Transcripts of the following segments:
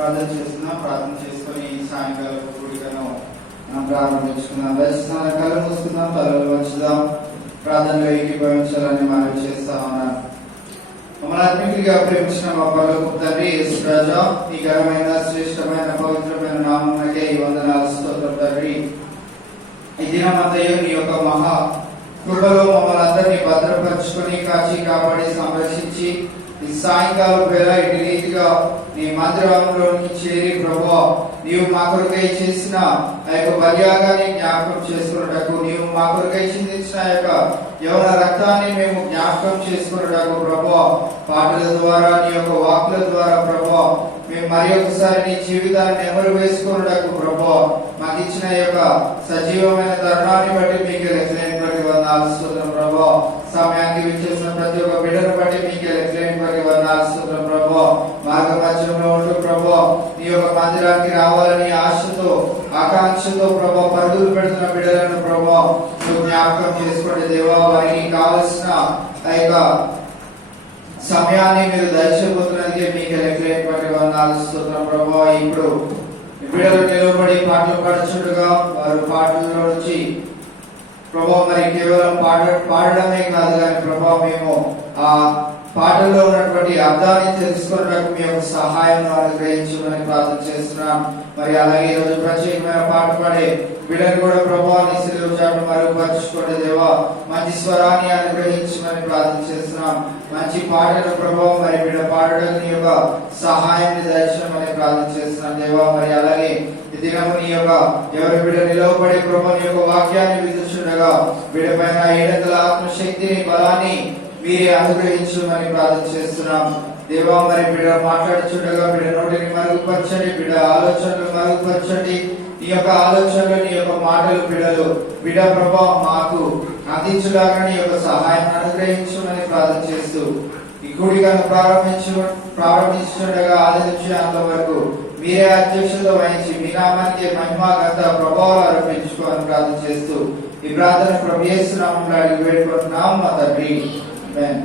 ప్రార్థన చేస్తున్నాం. ప్రార్థన చేసుకొని సాయంకాలం కూడికను మనం ప్రారంభించుకుందాం. దయచేసిన కళ్ళు మూసుకుందాం, తలలు వంచుదాం, ప్రార్థనలో ఏకీభవించాలని మనం చేస్తా ఉన్నాం. మమ్మల్ని అన్నింటిగా ప్రేమించిన మా పరలోకపు తండ్రి యేసు రాజా, ఈ ఘనమైన శ్రేష్టమైన పవిత్రమైన నామమునకే ఈ వందనాలు స్తోత్రం తండ్రి. ఈ దినమంతయు నీ యొక్క మహా కృపలో మమ్మల్ని అందరినీ భద్రపరుచుకొని కాచి కాపాడి సంరక్షించి ఈ సాయంకాలం వేళ ఇటు రీతిగా నీ మందిరంలోనికి చేరి ప్రభువా, నీవు మా కొరకై చేసిన ఆ యొక్క బలియాగాన్ని జ్ఞాపకం చేసుకున్నటకు, నీవు మా కొరకై చిందించిన ఆ యొక్క యవన రక్తాన్ని మేము జ్ఞాపకం చేసుకున్నటకు ప్రభువా, పాటల ద్వారా నీ యొక్క వాక్కుల ద్వారా ప్రభువా మేము మరి ఒకసారి నీ జీవితాన్ని నెమరు వేసుకున్నటకు ప్రభువా, మాకు ఇచ్చిన యొక్క సజీవమైన తరుణాన్ని బట్టి మీకు లెక్కలేనటువంటి వందనాలు స్తోత్రం ప్రభువా. సమయానికి విచ్చేసిన ప్రతి ఒక్క బిడ్డను బట్టి మీకు లెక్కలేనటువంటి వందనాలు స్తోత్రం ప్రభువా. మార్గ మధ్యంలో ఉంటూ ప్రభువా నీ యొక్క మందిరానికి రావాలని ఆశతో ఆకాంక్షతో ప్రభువా పరుగులు పెడుతున్న బిడ్డలను ప్రభువా నువ్వు జ్ఞాపకం చేసుకోండి దేవా. వారికి కావలసిన ఆ యొక్క సమయాన్ని మీరు దయచేయబోతున్నది మీకు లెక్కలేనటువంటి వందనాలు స్తోత్రం ప్రభువా. ఇప్పుడు బిడ్డలు నిలబడి పాటలు పాడుచుండగా వారు పాటల్లో నుంచి ప్రభా మరి కేవలం పాడడమే కాదు కానీ ప్రభా మేము ఆ పాటల్లో ఉన్నటువంటి అర్థాన్ని తెలుసుకోవడానికి మీ యొక్క సహాయం అనుగ్రహించమని ప్రార్థన చేస్తున్నాం. మరి అలాగే ఈ రోజు ప్రత్యేకమైన పాట పాడే బిడ్డను కూడా ప్రభావాన్ని సిలువచాటు మరుగుపరచుకోండి దేవా. మంచి స్వరాన్ని అనుగ్రహించమని ప్రార్థన చేస్తున్నాం. మంచి పాటలు ప్రభావం మరి బిడ్డ పాడడం నీ యొక్క సహాయాన్ని దయచేయమని ప్రార్థన చేస్తున్నాం దేవా. మరి అలాగే ఈ దినము నీ యొక్క ఎవరి బిడ్డ నిలవబడే ప్రభా నీ యొక్క వాక్యాన్ని విధించుండగా బిడ్డ పైన ఏడంతల ఆత్మశక్తిని బలాన్ని మీరే అనుగ్రహించమని ప్రార్థన చేస్తున్నాం దేవా. మరి బిడ్డ మాట్లాడుచుండగా బిడ్డ నోటిని మరుగుపరచండి, బిడ్డ ఆలోచనలు మరుగుపరచండి. నీ యొక్క ఆలోచనలు నీ యొక్క మాటలు బిడ్డ ప్రభా మాకు అందించడానికి నీ యొక్క సహాయం అనుగ్రహించమని ప్రార్థన చేస్తూ ఈ కూడికను ప్రారంభించుండగా ఆది నుంచి అంతవరకు మీరే అధ్యక్షత వహించి మీ నామానికి మహిమ ఘనత ప్రభావాలు అర్పించుకోవాలని ప్రార్థన చేస్తూ ఈ ప్రార్థన ప్రభు యేసు నామములో అడిగి వేడుకుంటున్నాం మా తండ్రి. ఆమేన్.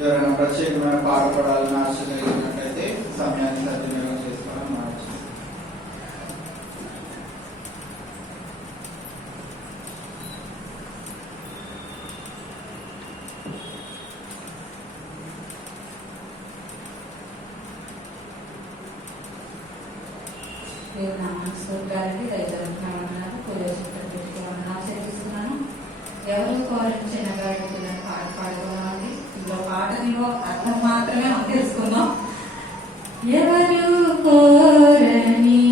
ఎవరైనా ప్రత్యేకమైన పాట పాడాలని ఆశ కలిగినట్లయితే సమయాన్ని సద్వినియోగం చేసుకోవాలని మనం ఎవరు కోరించిన గాడిదలను పాట పాడుకోవాలి. ఇందులో పాటలో అర్థం మాత్రమే మనం తెలుసుకుందాం. ఎవరు కోరని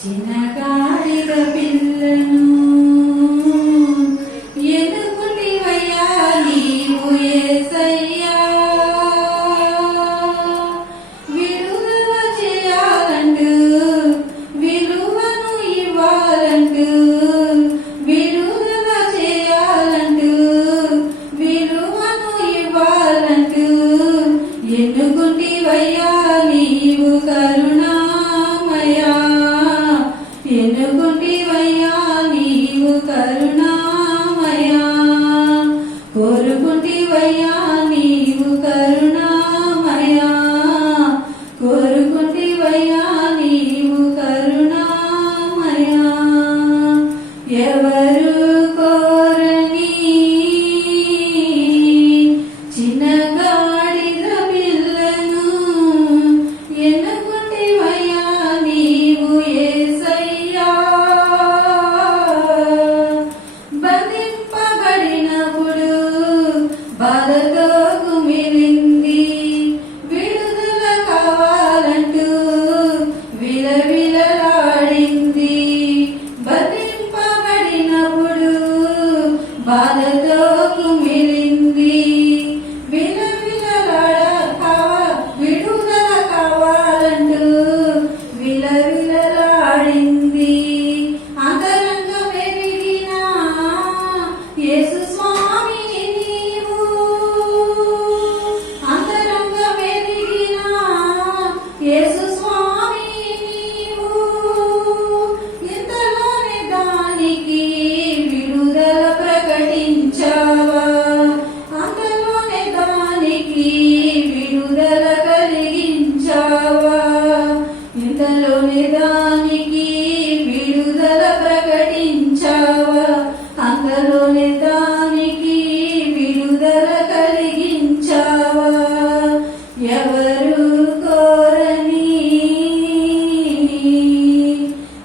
చిన్న గాడిద పిల్లను ఎన్నుకుంటివయ్యా నీవు యేసయ్యా. విడుదల చేయాలంటూ విలువను ఇవ్వాలంటూ విడుదల చేయాలంటూ విలువను ఇవ్వాలంటూ ఎన్నుకుంటివయ్యా నీవు కరుణామయా. ఎన్నుకుంటివయ్యా నీవు కరుణామయా. కోరుకుంటివయ్యా నీవు కరుణామయా. కోరుకుంటివయ్యా నీవు కరుణామయా. ఎవరు కోరని చిన్న గాడిద పిల్లను ఎన్నుకుంటివయ్యా నీవు యేసయ్యా. బంధింపబడినప్పుడు బాధతో కుమిలింది, విడుదల కావాలంటూ విలవిలలాడింది. బంధింపబడినప్పుడు బాధతో కుమిలింది, విడుదల కావాలంటూ విలవిలలాడింది. అంతరంగ పెరిగిన యేసు స్వామిని నీవు, అంతరంగ పెరిగిన యేసు స్వామిని నీవు. ఇంతలోనే దానికి విడుదల ప్రకటించావా. అంతలోనే దానికి విడుదల కలిగించావా. ఇంతలోనే దానికి విడుదల ప్రకటించావా. అంతలోనే దానికి విడుదల కలిగించావా. ఎవరు కోరని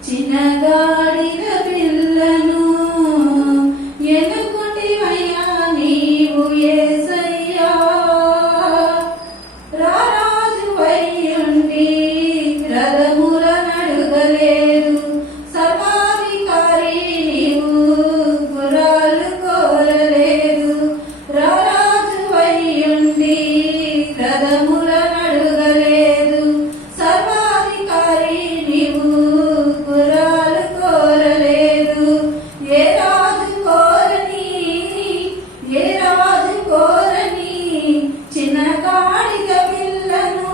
చిన్న గాడిద పిల్లను ఎన్నుకుంటివయ్యా నీవు యేసయ్యా. రారాజువైయుండి రథముల నడుగలేదు, సర్వాధికారి నీవు గుర్రాలు కోరలేదు. రారాజువైయుండి రథముల నడుగలేదు, సర్వాధికారి నీవు గుర్రాలు కోరలేదు. ఏ రాజు కోరని చిన్న గాడిద పిల్లను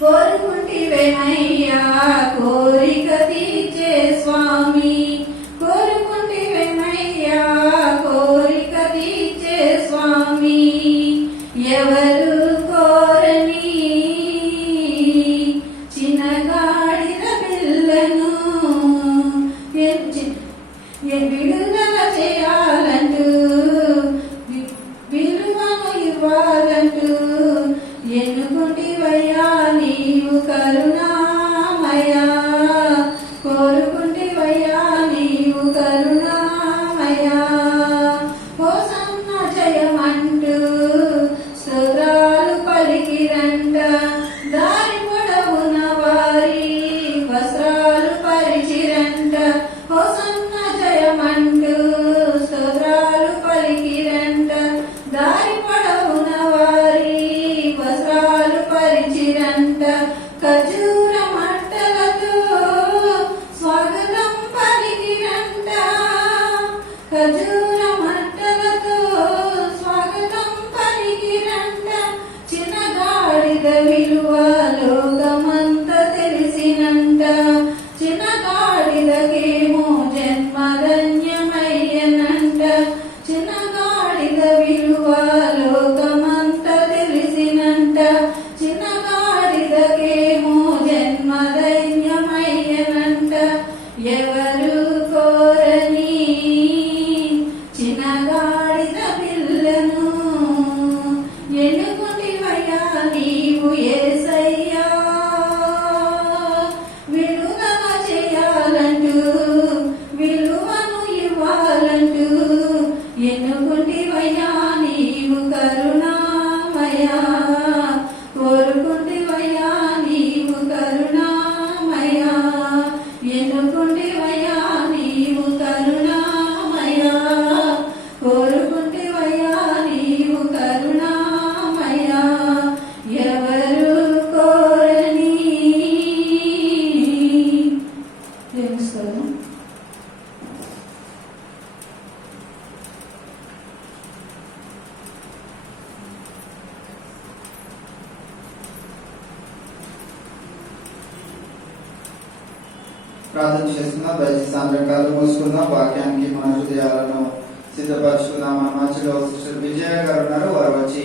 కోరుకుంటివేమయ్యా. కోరిక తీర్చే స్వామి, కోరుకుంటివేమయ్యా. కోరిక తీర్చే స్వామి. ఎవరు కోరని చిన్న గాడిద పిల్లను విడుదల చేయాలంటూ విలువను ఇవ్వాలంటూ ఎన్నుకుంటివయ్యా నీవు కరుణామయా. కోరుకుంటివయ్యా నీవు కరుణామయా. హోసన్న జయమంటూ స్తోత్రాలు పలికిరంట, దారి పొడవున వారి వస్త్రాలు పరిచిరంట. హోసన్న జయమంటూ స్తోత్రాలు పలికిరంట, దారి పొడవున వారి వస్త్రాలు పరిచిరంట. ఖర్జూర మట్టలతో స్వాగతం పలికిరంట, ఖర్జూర మట్టలతో స్వాగతం పలికిరంట. చిన్న గాడిద విలువ లోకమంత తెలిసినంట, చిన్న గాడిదకేమో జన్మధన్యమయ్యనంట. చిన్న గాడిద విలువ చాలంటూ ఎన్నుకుంటివయ్యా నీవు కరుణామయా, కోరుకుంటివయ్యా నీవు కరుణామయా, ఎన్నుకుంటివయ్యా నీవు కరుణామయా, కోరుకుంటివయ్యా నీవు కరుణామయా. ఎవరు కోరని తెలుసుకోను. ప్రార్థన చేస్తున్నాం. దయచేసి అందరం కళ్ళు మూసుకుందాం. వాక్యానికి మన హృదయాలను సిద్ధపరచుకుందాం. మన మధ్యలో సిస్టర్ విజయ గారు ఉన్నారు. వారు వచ్చి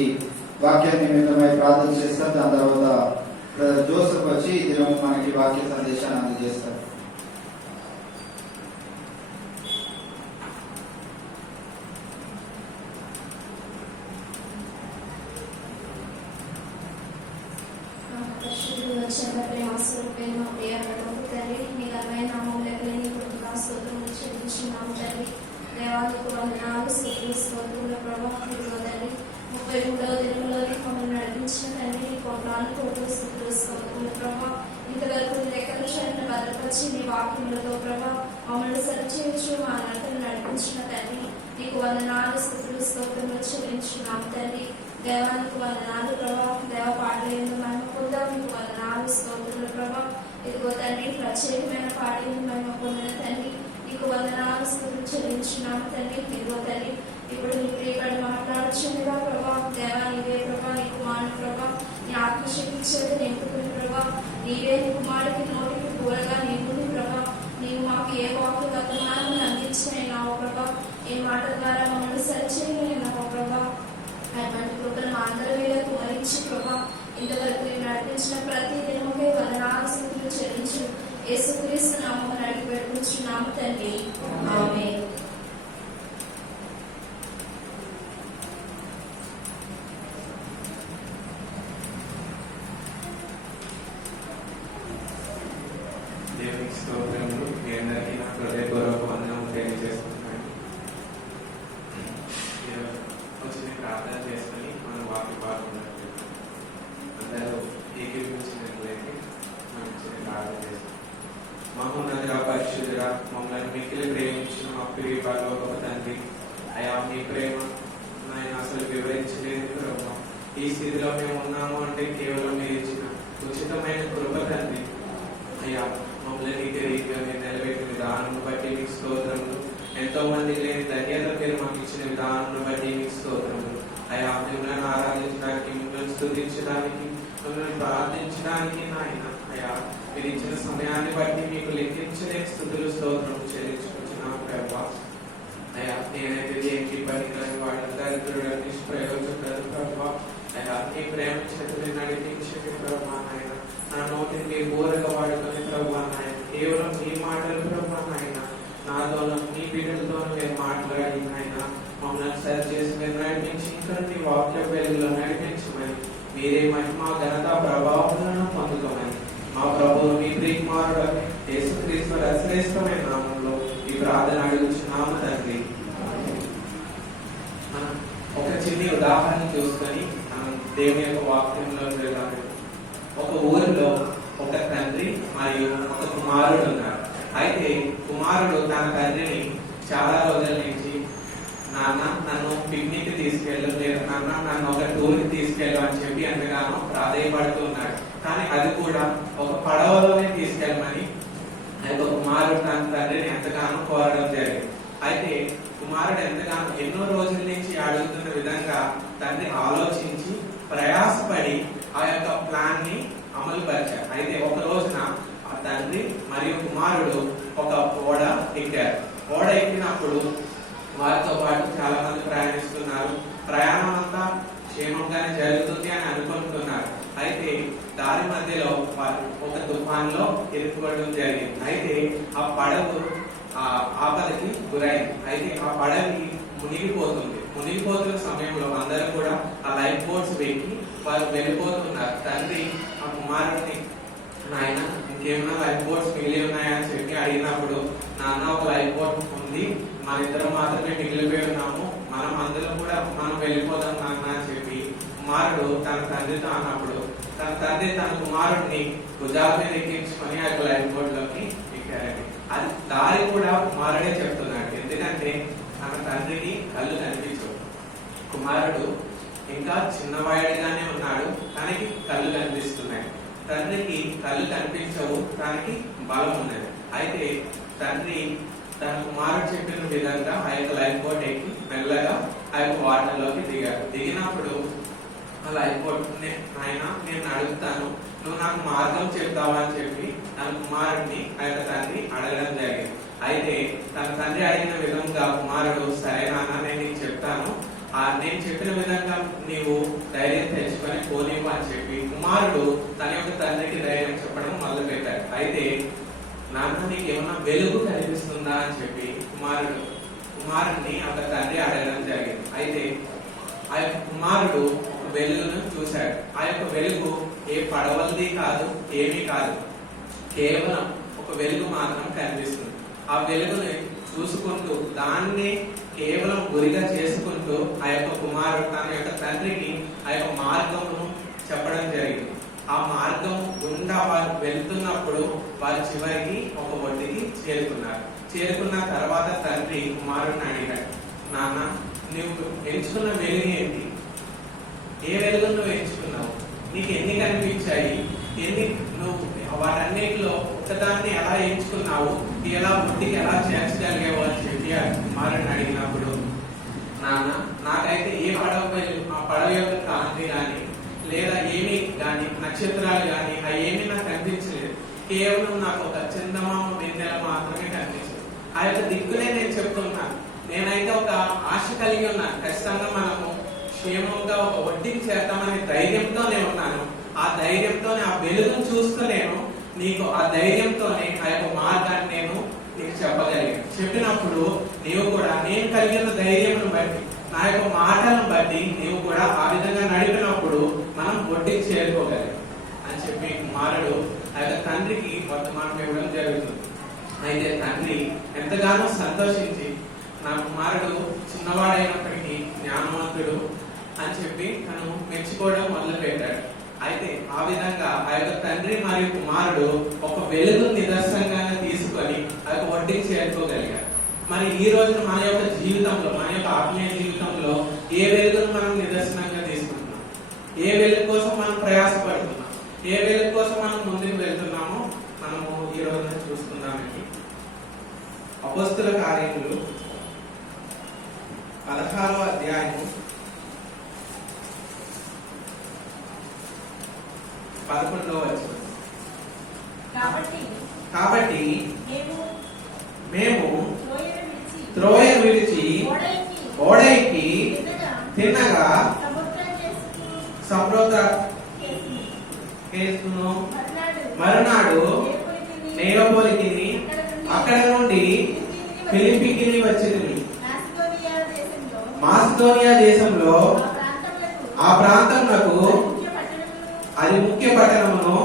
వాక్యం నిమిత్తమై ప్రార్థన చేస్తారు. దాని తర్వాత బ్రదర్ జోసెఫ్ వచ్చి ఈ దినం మనకి వాక్య సందేశాన్ని అందజేస్తారు. దేవానికి వందనాలు, స్తుతులు, స్తోత్రములు ప్రభా. ఇదిగో తండ్రి 33వ దినంలోని మమ్మల్ని నడిపించిన తండ్రి నీ కొండాలు కోటలు, స్తుతులు, స్తోత్రములు ప్రభా. ఇంతవరకు లెక్కల చరిత్ర భద్రపరిచి నీ వాక్యములతో ప్రభా మమ్మల్ని సరిచేయచ్చు, మా నడతను నడిపించిన తండ్రి నీకు వందనాలు, స్తుతులు, స్తోత్రములు చెల్లించున్నాము తండ్రి. దేవానికి వందనాలు ప్రభా. దేవ పాటలు మహిమ పొందాం, నీకు వందనాలు, స్తోత్రములు ప్రభా. ఇదిగో తండ్రి ప్రత్యేకమైన పాటలు మహిమ పొందిన తండ్రి నీకు వందనాలు, స్తుతులు చెల్లించున్నాము తండ్రి. ఇదిగో తండ్రి ఇప్పుడు నీ ప్రియపడి మాట్లాడుచుండగా ప్రభా. దేవా నీవే ప్రభా, నీ కుమారుని ప్రభా, నీ ఆత్మశక్తి చేత నింపుకుని ప్రభా. నీవే నీ కుమారుడికి నోటికి పూరగా నింపుని ప్రభా. నీవు మాకు ఏ వాక్య వర్తమానం అందించినావు ప్రభా, ఏ మాట ద్వారా మమ్మల్ని సరిచేయలేనావు ప్రభా. అటువంటి కృపను మా అందరి మీద కుమరించి ప్రభా. ఇంతవరకు నేను నడిపించిన ప్రతి దినముకే వందనాలు, స్తుతులు చెల్లించు యేసుక్రీస్తు నామమున అడిగి పెట్టుకుంటున్నాము తండ్రి. ఆమేన్. దేవునికి స్తోత్రములు. మీ అందరికీ నా హృదయపూర్వక వందనములు తెలియజేస్తున్నాను. వచ్చి ప్రార్థన చేసుకుని మనం వాక్య పాల్గొన్నట్టు అందరూ ఏకీభవించినట్లయితే మనం చిన్న ప్రార్థన చేస్తాం. మహోన్నతుడ, పరిశుద్ధుడ, మమ్మల్ని మిక్కిలి ప్రేమించిన మా ప్రియ పరలోకపు తండ్రి, అయా మీ ప్రేమ నాయన అసలు వివరించలేదు ప్రభు. ఈ స్థితిలో మేము ఉన్నాము అంటే కేవలం మీరు ఇచ్చిన ఉచితమైన కృప తండ్రి. అయ్యా మమ్మల్ని నీటి రీతిగా మీరు నిలబెట్టిన విధానం బట్టి మీకు స్తోత్రములు. ఎంతో మంది లేని ధన్యత మీరు మాకు ఇచ్చిన విధానం బట్టి మీకు స్తోత్రములు. అయా మిమ్మల్ని ఆరాధించడానికి, మిమ్మల్ని స్తుతించడానికి, మిమ్మల్ని ప్రార్థించడానికి నాయన అయా మీరు ఇచ్చిన సమయాన్ని బట్టి మీకు లెక్కించలేక స్థుతులు, స్తోత్రం చెల్లించుకుంటున్నాం ప్రభా. అయా నేనైతే దేనికి పనికిరాని వాడిని, దరిద్రుడు, నిష్ప్రయోజకుడు ప్రభా. అయా నీ ప్రేమ చేతులు నడిపించండి ప్రభా. నాయన నా నోటిని మీ ఊరగా వాడుకొని ప్రభా నాయన కేవలం మీ మాటలు ప్రభా నాయన నాతోనూ మీ బిడ్డలతోనూ మీరు మాట్లాడి నాయన మమ్మల్ని సరి చేసి మీరు నడిపించి ఇంకా నీ వాక్య వెలుగులో నడిపించమని, మీరే మహిమ ఘనత ప్రభావాలను పొందుకోమని మా ప్రభువు మీ ప్రియకుమారుడు యేసుక్రీస్తు శ్రేష్టమైన నామంలో ఈ ప్రార్థన అడుగుచున్నాము తండ్రి. మనం ఒక చిన్న ఉదాహరణ చూసుకొని మనం దేవుని యొక్క వాక్యంలో వెళ్ళాలి. ఒక ఊరిలో ఒక తండ్రి మరియు ఒక కుమారుడు ఉన్నారు. అయితే కుమారుడు తన తండ్రిని చాలా రోజుల నుంచి నాన్న నన్ను పిక్నిక్ తీసుకెళ్ళు, లేదా నాన్న నన్ను ఒక టూర్కి తీసుకెళ్ళు అని చెప్పి ఎంతగానో ప్రాధాయపడుతూ ఉన్నాడు. కానీ అది కూడా ఒక పడవలోనే తీసుకెళ్ళమని అయితే కుమారుడు తన తండ్రిని ఎంతగానో కోరడం జరిగింది. అయితే కుమారుడు ఎంతగానో ఎన్నో రోజుల నుంచి అడుగుతున్న విధంగా తండ్రి ఆలోచించి ప్రయాసపడి ఆ యొక్క ప్లాన్ ని అమలు పరిచారు. అయితే ఒక రోజున ఆ తండ్రి మరియు కుమారుడు ఒక ఓడ ఎక్కారు. ఓడ ఎక్కినప్పుడు వారితో పాటు చాలా మంది ప్రయాణిస్తున్నారు. ప్రయాణం అంతా క్షేమంగానే జరుగుతుంది అని అనుకుంటున్నారు. అయితే దారి మధ్యలో వారు ఒక తుఫాన్లో ఇరుక్కుపోవడం జరిగింది. అయితే ఆ పడవ ఆపదకి గురైంది. అయితే ఆ పడవి మునిగిపోతున్న సమయంలో అందరూ కూడా ఆ లైఫ్ బోట్స్ వెక్కి వారు వెళ్ళిపోతున్నారు. తండ్రి ఆ కుమారుడిని నాయన ఇంకేమైనా లైఫ్ బోట్స్ మిగిలి ఉన్నాయా అని చెప్పి అడిగినప్పుడు నాన్న ఒక లైఫ్ బోట్ ఉంది, మన ఇద్దరం మాత్రమే మిగిలిపోయి ఉన్నాము, మనం అందులో కూడా మనం వెళ్ళిపోదాం నాన్న అని చెప్పి కుమారుడు తన తండ్రితో అన్నప్పుడు తన తండ్రి తన కుమారుడిని భుజాల మీద ఎక్కించుకొని ఆ లైఫ్ బోట్ లోకి ఎక్కారండి. అది దారి కూడా కుమారుడే చెప్తున్నాడు, ఎందుకంటే తన తండ్రికి కళ్ళు కనిపించవు. కుమారుడు ఇంకా చిన్నవాడిగానే ఉన్నాడు, తనకి కళ్ళు కనిపిస్తున్నాయి. తండ్రికి కళ్ళు కనిపించవు, తనకి బలం ఉన్నది. అయితే తండ్రి తన కుమారుడు చెప్పిన విధంగా ఆ యొక్క లైఫ్ బోట్ ఎక్కి మెల్లగా ఆ యొక్క వాటర్ లోకి దిగాడు. దిగినప్పుడు ఆ లైఫ్ బోట్ ఆయన నేను అడుగుతాను, నువ్వు నాకు మార్గం చెప్తావా అని చెప్పి తన కుమారుడిని ఆ యొక్క తండ్రి అడగడం జరిగింది. అయితే తన తండ్రి అడిగిన విధంగా కుమారుడు సరే నాన్న నేను నీకు చెప్తాను, నేను చెప్పిన విధంగా నీవు ధైర్యం తెచ్చుకొని పోనివ్వు అని చెప్పి కుమారుడు తన యొక్క తండ్రికి ధైర్యం చెప్పడం మొదలు పెట్టాడు. అయితే నాన్న నీకు ఏమన్నా వెలుగు కనిపిస్తుందా అని చెప్పి కుమారుడిని ఒక తండ్రి అడగడం జరిగింది. అయితే ఆ యొక్క కుమారుడు ఒక వెలుగును చూశాడు. ఆ యొక్క వెలుగు ఏ పడవలది కాదు, ఏమీ కాదు, కేవలం ఒక వెలుగు మాత్రం కనిపిస్తుంది. ఆ వెలుగుని చూసుకుంటూ దాన్ని కేవలం గురిగా చేసుకుంటూ ఆ యొక్క కుమారుడు తన యొక్క తండ్రికి ఆ యొక్క మార్గమును చెప్పడం జరిగింది. ఆ మార్గం గుండా వారు వెళ్తున్నప్పుడు వారు చివరికి ఒక ఒడ్డుకి చేరుకున్నారు. చేరుకున్న తర్వాత తండ్రి కుమారుడిని అడిగాడు, నాన్న నువ్వు ఎంచుకున్న వెలుగు ఏంటి? ఏ వెలుగు నువ్వు ఎంచుకున్నావు? నీకు ఎన్ని కనిపించాయి? నువ్వు వాటన్నిటిలో ఒకదాన్ని ఎలా ఎంచుకున్నావు? ఎలా ఒడ్డుకి ఎలా చేర్చగలిగావు అని చెప్పి ఆ కుమారుడిని అడిగినప్పుడు, నాన్న నాకైతే ఏ పడవ యొక్క కాంతి గాని లేదా ఏమి గాని నక్షత్రాలు గాని ఏమి నాకు కనిపించలేదు. కేవలం నాకు ఒక చందమామ వెన్నెల మాత్రమే కనిపించింది. ఆ యొక్క దిక్కులే నేను చెప్తున్నాను. నేనైతే ఒక ఆశ కలిగి ఉన్నాను, ఖచ్చితంగా మనము క్షేమంగా ఒక ఒడ్డుకి చేద్దామనే ధైర్యంతో నేను ఉన్నాను. ఆ ధైర్యంతోనే ఆ వెలుగును చూస్తూ నేను నీకు ఆ ధైర్యంతోనే ఆ యొక్క మార్గాన్ని నేను నీకు చెప్పగలిగాను. చెప్పినప్పుడు నీవు కూడా నేను కలిగిన ధైర్యం బట్టి నా యొక్క మాటలను బట్టి నీవు కూడా ఆ విధంగా నడిపినప్పుడు మనం ఒడ్డుకి చేరుకోగలిగాం అని చెప్పి కుమారుడు ఆ యొక్క తండ్రికి వర్తమానం ఇవ్వడం జరుగుతుంది. అయితే తండ్రి ఎంతగానో సంతోషించి నా కుమారుడు చిన్నవాడైనప్పటికీ జ్ఞానవంతుడు అని చెప్పి తను మెచ్చుకోవడం మొదలు పెట్టాడు. అయితే ఆ విధంగా ఆ యొక్క తండ్రి మరియు కుమారుడు ఒక వెలుగు నిదర్శనంగా తీసుకొని ఆ యొక్క ఒడ్డుకి చేరుకోగలిగారు. మరి ఈ రోజున మన యొక్క జీవితంలో, మన యొక్క ఆత్మీయ జీవితంలో ఏ వెలుగును మనం నిదర్శనంగా తీసుకుంటున్నాం? ఏ వెలుగు కోసం మనం ప్రయాసపడుతున్నాం? ఏ వెలుగు కోసం మనం ముందుకు వెళ్తున్నామో మనము ఈ రోజున చూసుకుందామండి. అపోస్తుల కార్యములు 16వ అధ్యాయము 11వ వచనం. కాబట్టి మేము త్రోయ విడిచి ఓడైకి తిన్నగా మరునాడు నేలపోలికి అక్కడ నుండి ఫిలిప్పికి వచ్చింది. మాసిదోనియా దేశంలో ఆ ప్రాంతములకు అది ముఖ్య పట్టణమును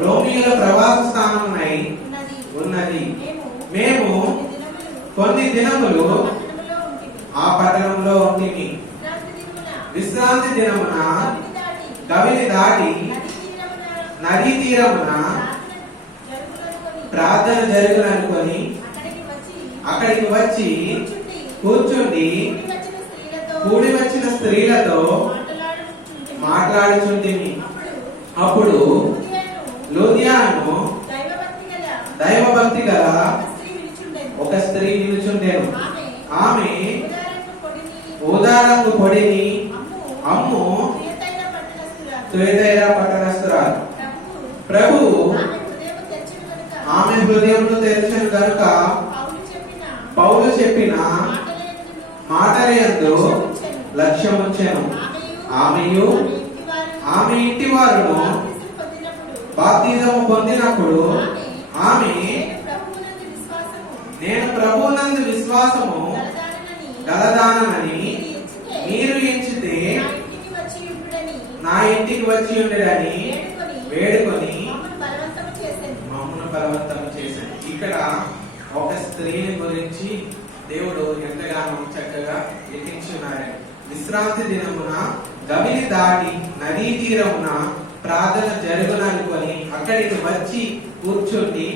రోమియుల ప్రవాస స్థానమునై ఉన్నది. మేము కొన్ని దినములు ఆ పట్టణంలో ఉంటిమి. విశ్రాంతి దినమున గవిని దాటి నదీ తీరమున ప్రార్థన జరుగుననుకొని అక్కడికి వచ్చి కూర్చుండి కూడి వచ్చిన స్త్రీలతో మాట్లాడుచుంటిమి. అప్పుడు లూదియాను దైవభక్తి గల ఒక స్త్రీ నిలుచుండెను. ఆమె ఊదారంగు పొడిని అమ్ము తుయతైరా పట్టణస్థురాలు. ప్రభు ఆమె హృదయమును తెరచెను గనుక పౌలు చెప్పిన మాటలందు లక్ష్యముంచెను. ఆమెయు ఆమె ఇంటి వారును బాప్తిజము పొందినప్పుడు ఆమె నేను ప్రభువునందు విశ్వాసము గలదానని మీరు ఎంచితే నా ఇంటికి వచ్చి ఉండడని వేడుకొని మమ్మను బలవంతం చేశాను. ఇక్కడ ఒక స్త్రీని గురించి దేవుడు ఎంతగానో చక్కగా లిఖించున్నాడు. విశ్రాంతి దినమున గవిని దాటి నదీ తీరమున ప్రార్థన జరుగుననుకొని అక్కడికి వచ్చి కూర్చుండి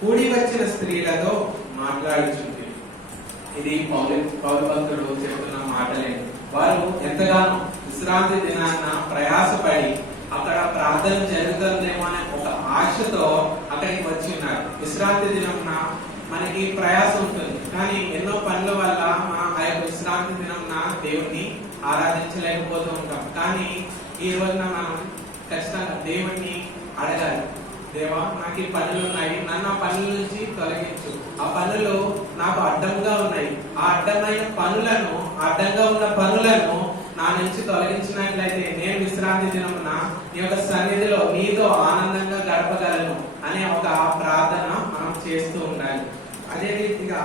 కూడి వచ్చిన స్త్రీలతో మాట్లాడుచుంది. ఇది పౌలు భక్తుడు చెప్తున్న మాటలే. వారు ఎంతగానో విశ్రాంతి దినాన్న ప్రయాసపడి అక్కడ ప్రార్థన జరుగుతుందేమో అనే ఒక ఆశతో అక్కడికి వచ్చి ఉన్నారు. విశ్రాంతి దినమున మనకి ప్రయాసం ఉంటుంది, కానీ ఎన్నో పనుల వల్ల మనం ఆ యొక్క విశ్రాంతి దినమున దేవుణ్ణి ఆరాధించలేకపోతూ ఉంటాం. కానీ ఈ రోజున మనం ఖచ్చితంగా దేవుణ్ణి అడగాలి. దేవా, నాకు ఈ పనులు ఉన్నాయి, నన్ను ఆ పనుల నుంచి తొలగించు. ఆ పనులు నాకు అడ్డంగా ఉన్నాయి. ఆ అడ్డమైన పనులను, అడ్డంగా ఉన్న పనులను నా నుంచి తొలగించినట్లయితే నేను విశ్రాంతి దినమున నీ యొక్క సన్నిధిలో నీతో ఆనందంగా గడపగలను అనే ఒక ప్రార్థన మనం చేస్తూ ఉండాలి. అదే రీతిగా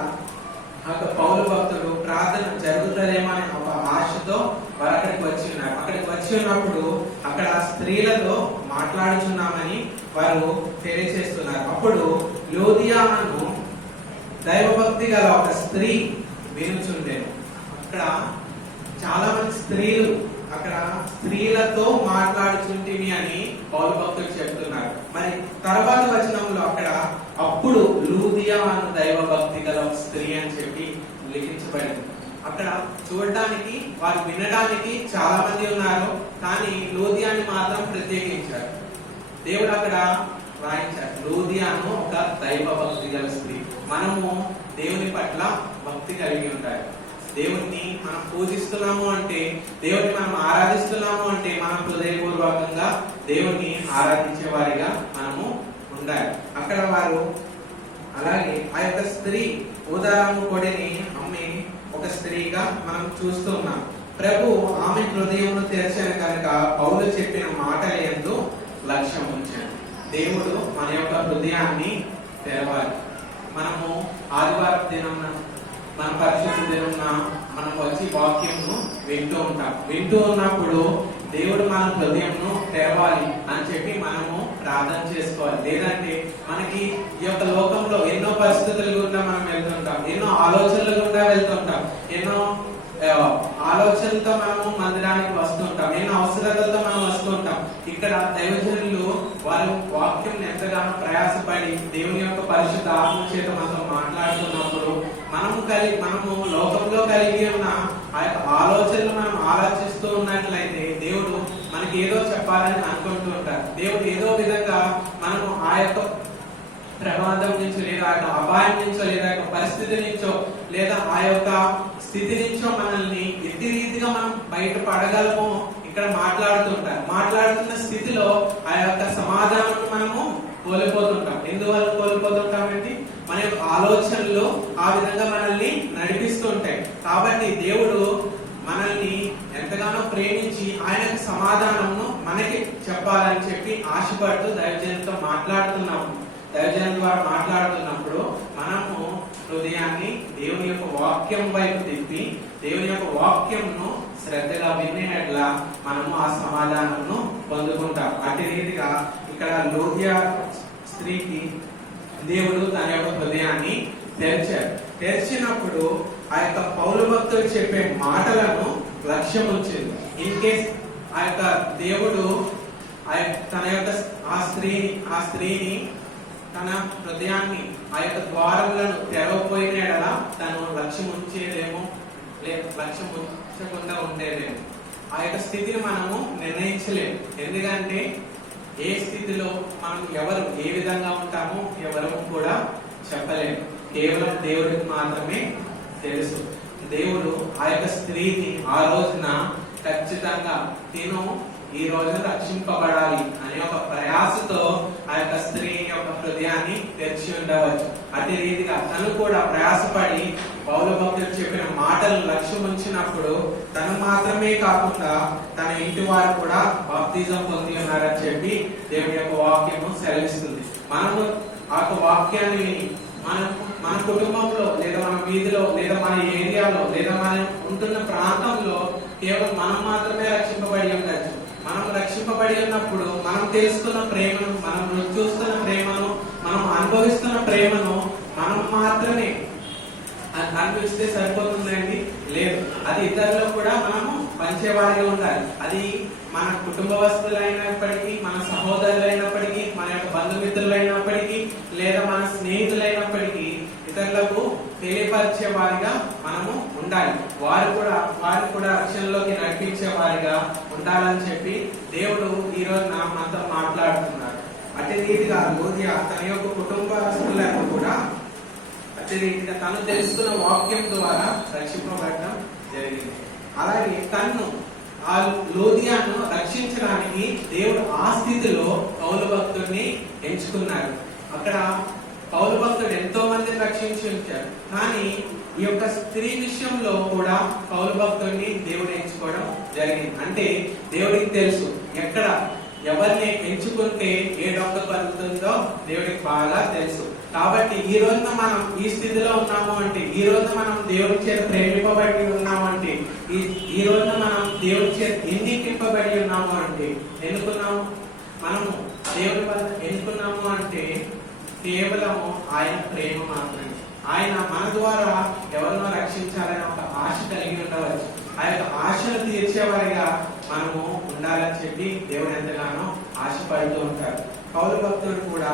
పౌలు భక్తుడు ప్రార్థన జరుగుతుందేమో అనే ఒక ఆశతో వారు అక్కడికి వచ్చి ఉన్నారు. అక్కడికి వచ్చి ఉన్నప్పుడు అక్కడ స్త్రీలతో మాట్లాడుచున్నామని వారు తెలియజేస్తున్నారు. అప్పుడు యోదియాను దైవభక్తి గల ఒక స్త్రీ వినుచుండేను. అక్కడ చాలా మంది స్త్రీలు అక్కడ స్త్రీలతో మాట్లాడుచుంటివి అని పౌలు భక్తులు చెప్తున్నారు. మరి తర్వాత వచనంలో అక్కడ అప్పుడు లూదియా అను దైవ భక్తి గల స్త్రీ అని చెప్పి లిఖించబడింది. అక్కడ చూడటానికి వారు వినడానికి చాలా మంది ఉన్నారు, కానీ లూదియాని మాత్రం ప్రత్యేకించారు. దేవుడు అక్కడ రాయించారు, లూదియాను ఒక దైవ భక్తి గల స్త్రీ. మనము దేవుని పట్ల భక్తి కలిగి ఉండాలి. దేవుణ్ణి మనం పూజిస్తున్నాము అంటే, దేవుణ్ణి మనం ఆరాధిస్తున్నాము అంటే మనం హృదయపూర్వకంగా దేవుణ్ణి ఆరాధించే వారిగా మనము ఉండాలి. అక్కడ వారు అలాగే ఆ యొక్క స్త్రీ ఉదారము కొడిని అమ్మి ఒక స్త్రీగా మనం చూస్తున్నాం. ప్రభు ఆమె హృదయమును తెరచాను కనుక పౌలు చెప్పిన మాటల యందు లక్ష్యం ఉంచాను. దేవుడు మన యొక్క హృదయాన్ని తెరవాలి. మనము ఆదివారం దినం మన పరిశుద్ధ దినం మనం వచ్చి వాక్యంను వింటూ ఉంటాం. వింటూ ఉన్నప్పుడు దేవుడు మన హృదయంను తెరవాలి అని చెప్పి మనము ప్రార్థన చేసుకోవాలి. లేదంటే మనకి ఈ యొక్క లోకంలో ఎన్నో పరిస్థితుల గుండా మనం వెళ్తుంటాం, ఎన్నో ఆలోచనల గుండా వెళ్తుంటాం, ఎన్నో ఆలోచనలతో మనము మందిరానికి వస్తుంటాం, ఎన్నో అవసరాలతో మనం వస్తుంటాం. ఇక్కడ దైవజనులు వారు వాక్యం ఎంతగానో ప్రయాసపడి దేవుని యొక్క పరిశుద్ధ ఆత్మ చేత మనతో మాట్లాడుతున్నప్పుడు మనము లోకంలో కలిగి ఉన్న ఆ యొక్క ఆలోచనలు మనం ఆలోచిస్తూ ఉన్నట్లయితే దేవుడు మనకి ఏదో చెప్పాలని అనుకుంటూ ఉంటారు. దేవుడు ఏదో విధంగా మనము ఆ యొక్క ప్రమాదం నుంచి, లేదా అపాయం నుంచో, లేదా పరిస్థితి నుంచో, లేదా ఆ యొక్క స్థితి నుంచో మనల్ని ఎట్టి రీతిగా మనం బయటపడగలమో ఇక్కడ మాట్లాడుతుంటారు. మాట్లాడుతున్న స్థితిలో ఆ యొక్క సమాధానం మనము కోల్పోతుంటాం. ఎందువల్ల కోల్పోతుంటామంటే మన యొక్క ఆలోచనలు ఆ విధంగా మనల్ని నడిపిస్తుంటాయి. కాబట్టి దేవుడు మనల్ని ఎంతగానో ప్రేమించి ఆయన సమాధానమును మనకి చెప్పాలని చెప్పి ఆశపడుతూ దైవజనులతో మాట్లాడుతున్నాము. దైవజనం ద్వారా మాట్లాడుతున్నప్పుడు మనము హృదయాన్ని దేవుని యొక్క వాక్యం వైపు తిప్పి దేవుని యొక్క వాక్యంను శ్రద్ధగా వినేట్లా మనము ఆ సమాధానంను పొందుకుంటాం. అట్టి రీతిగా ఇక్కడ లూదియా స్త్రీకి దేవుడు తన యొక్క హృదయాన్ని తెరిచారు. తెరిచినప్పుడు ఆ యొక్క పౌలు భక్తులు చెప్పే మాటలను లక్ష్యం ఉంచింది. ఇన్ కేస్ ఆ యొక్క దేవుడు తన యొక్క ఆ స్త్రీని తన హృదయాన్ని ఆ యొక్క ద్వారములను తెరవపోయినా తను లక్ష్యం ఉంచేదేమో, లేదు లక్ష్యం ఉంచకుండా ఉండేదేమో. ఆ యొక్క స్థితిని మనము నిర్ణయించలేము. ఎందుకంటే ఏ స్థితిలో మనం ఎవరు ఏ విధంగా ఉంటామో ఎవరు కూడా చెప్పలేము. కేవలం దేవుడికి మాత్రమే తెలుసు. దేవుడు ఆ యొక్క స్త్రీని ఆ రోజున ఖచ్చితంగా నేను ఈ రోజు రక్షింపబడాలి అనే ఒక ప్రయాసతో ఆ యొక్క స్త్రీ యొక్క హృదయాన్ని తెరిచి ఉండవచ్చు. అదే రీతిగా తను కూడా ప్రయాసపడి పౌలు భక్తులు చెప్పిన మాటలను లక్ష్యం ఉంచినప్పుడు తను మాత్రమే కాకుండా తన ఇంటి వారు కూడా బాప్తిజం పొంది ఉన్నారని చెప్పి దేవుని యొక్క వాక్యము సెలవిస్తుంది. మనము ఆ వాక్యాన్ని విని మన కుటుంబంలో, లేదా మన వీధిలో, లేదా మన ఏరియాలో, లేదా మనం ఉంటున్న ప్రాంతంలో కేవలం మనం మాత్రమే రక్షింపబడి ఉండొచ్చు. మనం రక్షింపబడి ఉన్నప్పుడు మనం తెలుసుకున్న ప్రేమను, మనం చూస్తున్న ప్రేమను, మనం అనుభవిస్తున్న ప్రేమను మనం మాత్రమే అనిపిస్తే సరిపోతుందండి? లేదు, అది ఇతరులకు కూడా మనము పంచేవారిగా ఉండాలి. అది మన కుటుంబస్తులైనప్పటికీ, మన సహోదరులైనప్పటికీ, మన యొక్క బంధుమిత్రులైనప్పటికీ, లేదా మన స్నేహితులైనప్పటికీ ఇతరులకు తెలియపరిచే వారిగా మనము ఉండాలి. వారు కూడా రక్షణలోకి నడిపించే వారిగా ఉండాలని చెప్పి దేవుడు ఈ రోజున మనతో మాట్లాడుతున్నారు. అదే రీతిగా లోదియా తన యొక్క కుటుంబస్తులను కూడా అదే రీతిగా తను తెలుసుకున్న వాక్యం ద్వారా రక్షింపబడటం జరిగింది. అలాగే తన్ను ఆ లోదియాను రక్షించడానికి దేవుడు ఆ స్థితిలో పౌలు భక్తుడిని ఎంచుకున్నారు. అక్కడ పౌలు భక్తుడు ఎంతో మందిని రక్షించి ఉంచారు, కానీ ఈ యొక్క స్త్రీ విషయంలో కూడా పౌలు భక్తుడిని దేవుడు ఎంచుకోవడం జరిగింది. అంటే దేవుడికి తెలుసు ఎక్కడ ఎవరిని ఎంచుకుంటే ఏ డొంక పలుకుతుందో దేవుడికి బాగా తెలుసు. కాబట్టి ఈ రోజున మనం ఈ స్థితిలో ఉన్నాము అంటే, ఈ రోజున మనం దేవుడి చేత ప్రేమింపబడి ఉన్నాము అంటే, ఈ రోజున మనం దేవుడి చేత ఎన్నికింపబడి ఉన్నాము అంటే, ఎన్నుకున్నాము మనము దేవుడి వల్ల ఎన్నుకున్నాము అంటే కేవలము ఆయన ప్రేమ మాత్రమే. ఆయన మన ద్వారా ఎవరినో రక్షించాలని ఒక ఆశ కలిగి ఉండవచ్చు. ఆ యొక్క ఆశను తీర్చేవారిగా మనము ఉండాలని చెప్పి దేవుడు ఎంతగానో ఆశపడుతూ ఉంటారు. పౌలు భక్తుడు కూడా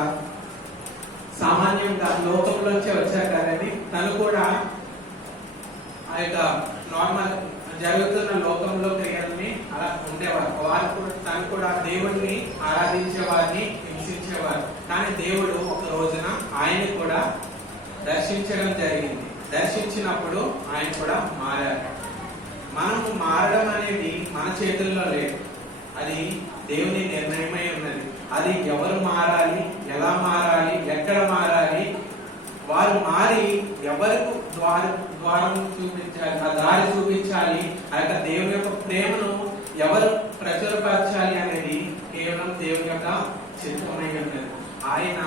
సామాన్యంగా లోకంలోంచే వచ్చారు కదండి. తను కూడా ఆ యొక్క నార్మల్ జరుగుతున్న లోకంలో క్రియల్ని అలా ఉండేవారు. తను కూడా దేవుడిని ఆరాధించే వారిని హింసించేవారు. కానీ దేవుడు ఒక రోజున ఆయన కూడా దర్శించడం జరిగింది. దర్శించినప్పుడు ఆయన కూడా మారారు. మనము మారడం అనేది మన చేతుల్లో లేదు, అది దేవుని నిర్ణయమై ఉన్నది. అది ఎవరు మారాలి, ఎలా మారాలి, ఎక్కడ మారాలి, వారు మారి ఎవరికి ద్వారం చూపించాలి, ఆ దారి చూపించాలి, ఆ యొక్క దేవుని యొక్క ప్రేమను ఎవరు ప్రచురపరచాలి అనేది కేవలం దేవుని యొక్క చిత్తమై ఉన్నది. ఆయన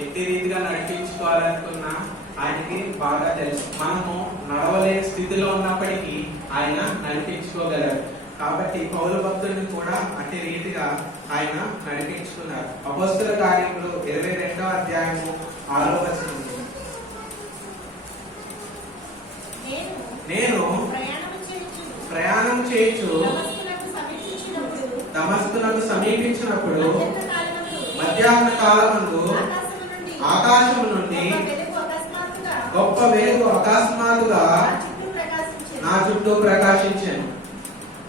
ఎట్టి రీతిగా నడిపించుకోవాలనుకున్నా ఆయనకి బాగా తెలుసు. మనము నడవలేని స్థితిలో ఉన్నప్పటికీ ఆయన నడిపించుకోగలరు. కాబట్టి పౌలు భక్తుడిని కూడా అట్టి రీతిగా ఆయన నడిపించుకున్నారు. అపొస్తలుల కార్యములు 22వ అధ్యాయము 6వ వచనం. నేను ప్రయాణం చేయుచు దమస్కునకు సమీపించినప్పుడు మధ్యాహ్న కాలమందు ఆకాశము నుండి గొప్ప వెలుగు అకస్మాత్తుగా నా చుట్టూ ప్రకాశించాను.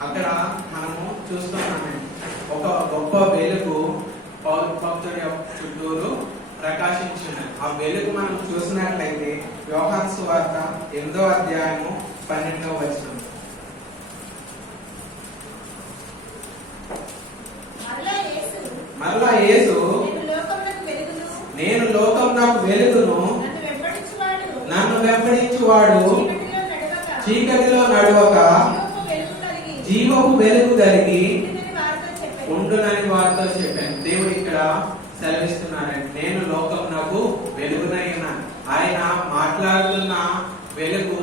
అక్కడ మనము చూస్తున్నాము ఒక గొప్ప వెలుగు పౌలు భక్తుడి చుట్టూరు ప్రకాశించినది. ఆ వెలుగు మనం చూసినట్లయితే యోహాను సువార్త 8వ అధ్యాయము 12వ వచనం. మరలా యేసు నేను లోకమునకు వెలుగును, నన్ను వెంబడించువాడు చీకటిలో నడవక జీవపు వెలుగు కలిగి ఉండునని వారితో చెప్పాను. దేవుడు ఇక్కడ సెలవిస్తున్నారండి, నేను లోకమునకు వెలుగునై ఉన్నాను. ఆయన మాట్లాడుతున్న వెలుగు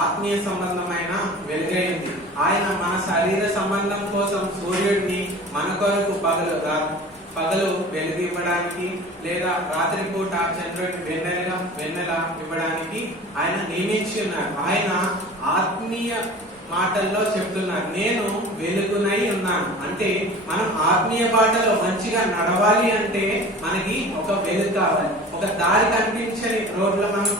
ఆత్మీయ సంబంధమైన వెలుగైంది. ఆయన మన శరీర సంబంధం కోసం సూర్యుడిని మన కొరకు పగలు వెలుగు ఇవ్వడానికి, లేదా రాత్రిపూట చంద్రుడిని వెన్నెల ఇవ్వడానికి ఆయన నియమించి ఉన్నారు. ఆయన ఆత్మీయ మాటల్లో చెప్తున్నారు, నేను వెలుగునై ఉన్నాను. అంటే మనం ఆత్మీయ బాటలో మంచిగా నడవాలి అంటే మనకి ఒక వెలుగు కావాలి. ఒక దారి కనిపించని రోడ్లో మనం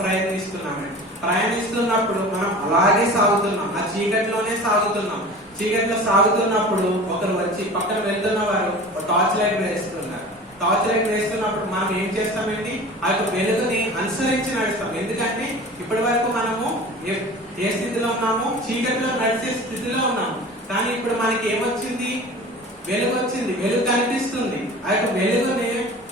ప్రయాణిస్తున్నప్పుడు మనం అలాగే సాగుతున్నాం, ఆ చీకటిలోనే సాగుతున్నాం. చీకటిలో సాగుతున్నప్పుడు ఒకరు వచ్చి పక్కన వెళ్తున్న వారు టార్చ్ లైట్ వేస్తున్నారు. టార్చ్ లైట్ వేస్తున్నప్పుడు మనం ఏం చేస్తామండి, ఆ యొక్క వెలుగుని అనుసరించి నడుస్తాం. ఎందుకంటే ఇప్పటి వరకు మనము ఏ స్థితిలో ఉన్నాము, చీకటిలో నడిచే స్థితిలో ఉన్నాము. కానీ ఇప్పుడు మనకి ఏమొచ్చింది, వెలుగు వచ్చింది, వెలుగు కనిపిస్తుంది. ఆ యొక్క వెలుగుని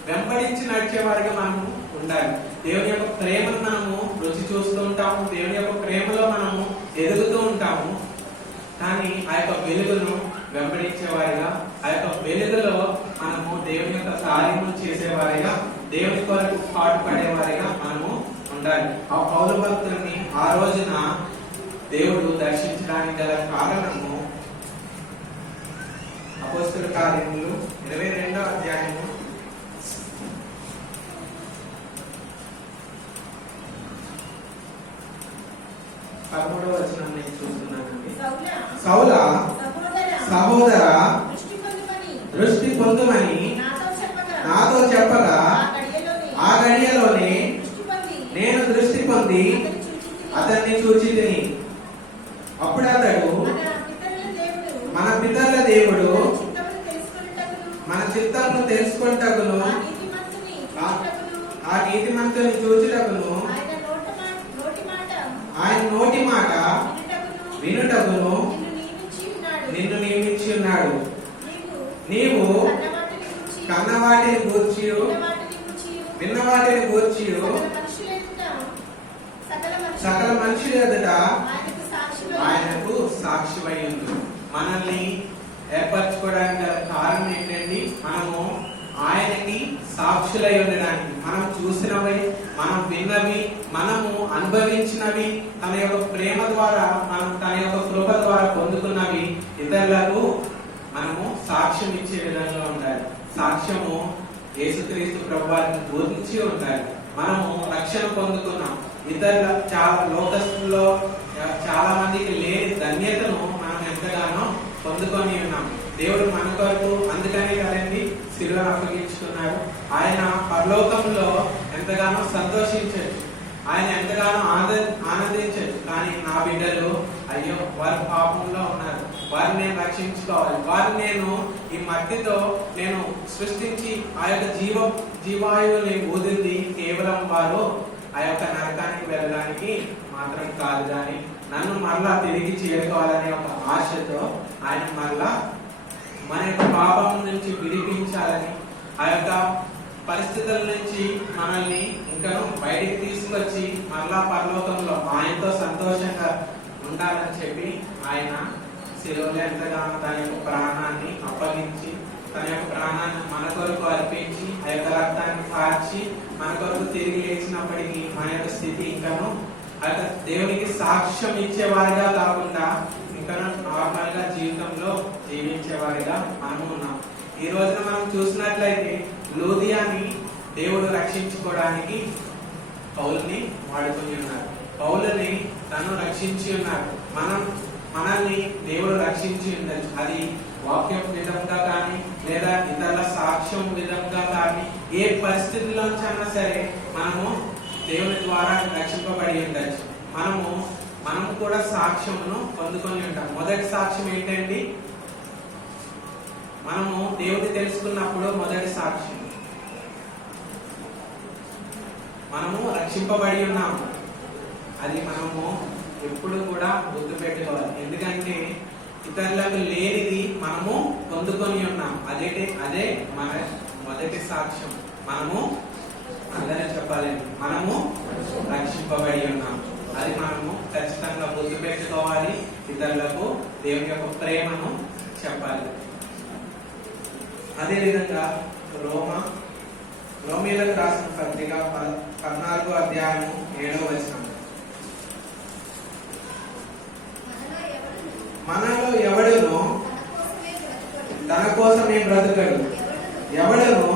వెంబడించి నడిచే వారిగా మనము ఉండాలి. దేవుని యొక్క ప్రేమను మనము రుచి చూస్తూ ఉంటాము, దేవుని యొక్క ప్రేమలో మనము ఎదుగుతూ ఉంటాము. కానీ ఆ యొక్క వెలుగును వెంబడించే వారిగా, ఆ యొక్క వెలుగులో మనము దేవుని యొక్క కార్యము చేసేవారిగా, దేవుని కొరకు పాటుపడేవారిగా మనము ఉండాలి. ఆ పౌలు భక్తుల్ని ఆ రోజున దేవుడు దర్శించడానికి గల కారణము అపొస్తలుల కార్యములు 22వ అధ్యాయము 13వ వచనం నేను చూస్తున్నానండి. సౌలా, సౌలా సహోదరా, సహోదరా దృష్టి పొందుమని దృష్టి పొందుమని నాతో చెప్పగా ఆ గడియలోనే నేను దృష్టి పొంది అతన్ని చూచితిని. అప్పుడు అతడు మన పితరుల దేవుడు మన చిత్తమును తెలుసుకొనుటకును ఆ నీతిమంతుని చూచుటకును ఆయన నోటి మాట వినుటకును నిన్ను నియమించి ఉన్నాడు. నీవు కన్నవాటిని గూర్చి విన్నవాటిని గూర్చి సకల మనుషుల ఎదుట ఆయనకు సాక్షివై ఉంది. మనల్ని ఏర్పరచుకోవడానికి గల కారణం ఏంటండి? మనము ఆయనకి సాక్షులై ఉండడానికి. మనం చూసినవి, మనం విన్నవి, మనము అనుభవించినవి, తన యొక్క ప్రేమ ద్వారా, మనం తన యొక్క కృప ద్వారా పొందుకున్నవి ఇతరులకు మనము సాక్ష్యం ఇచ్చే విధంగా ఉండాలి. సాక్ష్యము యేసుక్రీస్తు ప్రభువారిని బోధించి ఉండాలి. మనము రక్షణ పొందుకున్నాం. ఇతరుల చాలా లోకస్తుల్లో చాలా మందికి లేని ధన్యతను మనం ఎంతగానో పొందుకొని ఉన్నాం. దేవుడు మన కొరకు అందుకనే కదండి శిలువను అప్పగించుకున్నాడు. ఆయన పరలోకంలో ఎంతగానో సంతోషించచ్చు, ఆయన ఎంతగానో ఆనందించచ్చు. కానీ నా బిడ్డలు అయ్యో వారు పాపంలో ఉన్నారు, వారిని నేను రక్షించుకోవాలి, వారిని నేను ఈ మట్టితో నేను సృష్టించి ఆ యొక్క జీవాయువుని ఊదింది కేవలం వారు ఆ యొక్క నరకానికి వెళ్ళడానికి మాత్రం కాదు, కానీ నన్ను మరలా తిరిగి చేరుకోవాలనే ఒక ఆశతో ఆయన మరలా మన యొక్క పాపం నుంచి విడిపించాలని, ఆ యొక్క పరిస్థితుల నుంచి మనల్ని ఇంకా బయటికి తీసుకొచ్చి మరలా పరలోకంలో ఆయనతో సంతోషంగా ఉండాలని చెప్పి ఆయన శిలువలో ఎంతగానో తన యొక్క ప్రాణాన్ని అప్పగించి, తన యొక్క ప్రాణాన్ని మన కొరకు అర్పించి, ఆ యొక్క రక్తాన్ని కార్చి మన కొరకు తిరిగి లేచినప్పటికీ మన యొక్క స్థితి ఇంకాను ఆ యొక్క దేవునికి సాక్ష్యం ఇచ్చేవారిగా కాకుండా ఇంకా నార్మల్ గా జీవితంలో జీవించేవారిగా మనము ఉన్నాం. ఈ రోజున మనం చూసినట్లయితే లూదియాని దేవుడు రక్షించుకోవడానికి పౌలుని వాడుకొని ఉన్నారు. పౌలుని తను రక్షించి ఉన్నారు. మనల్ని దేవుడు రక్షించి ఉండొచ్చు. అది వాక్యం విధంగా కానీ లేదా ఇతరుల సాక్ష్యం విధంగా కానీ ఏ పరిస్థితుల్లోంచైనా సరే మనము దేవుని ద్వారా రక్షింపబడి ఉండొచ్చు. మనము కూడా సాక్ష్యమును పొందుకొని ఉంటాం. మొదటి సాక్ష్యం ఏంటండి? మనము దేవుని తెలుసుకున్నప్పుడు మొదటి సాక్ష్యం మనము రక్షింపబడి ఉన్నాము. అది మనము ఎప్పుడు కూడా గుర్తు పెట్టుకోవాలి. ఎందుకంటే ఇతరులకు లేనిది మనము పొందుకొని ఉన్నాం. అదే మన మొదటి సాక్ష్యం. మనము అందరూ చెప్పాలి, మనము రక్షింపబడి ఉన్నాం. అది మనము ఖచ్చితంగా గుర్తు పెట్టుకోవాలి. ఇతరులకు దేవుని యొక్క ప్రేమను చెప్పాలి. అదే విధంగా రోమీయులకు రాసిన పత్రిక 14వ అధ్యాయము 7వ వచనం, మనలో ఎవడును తన కోసమే బ్రతకడు, ఎవడును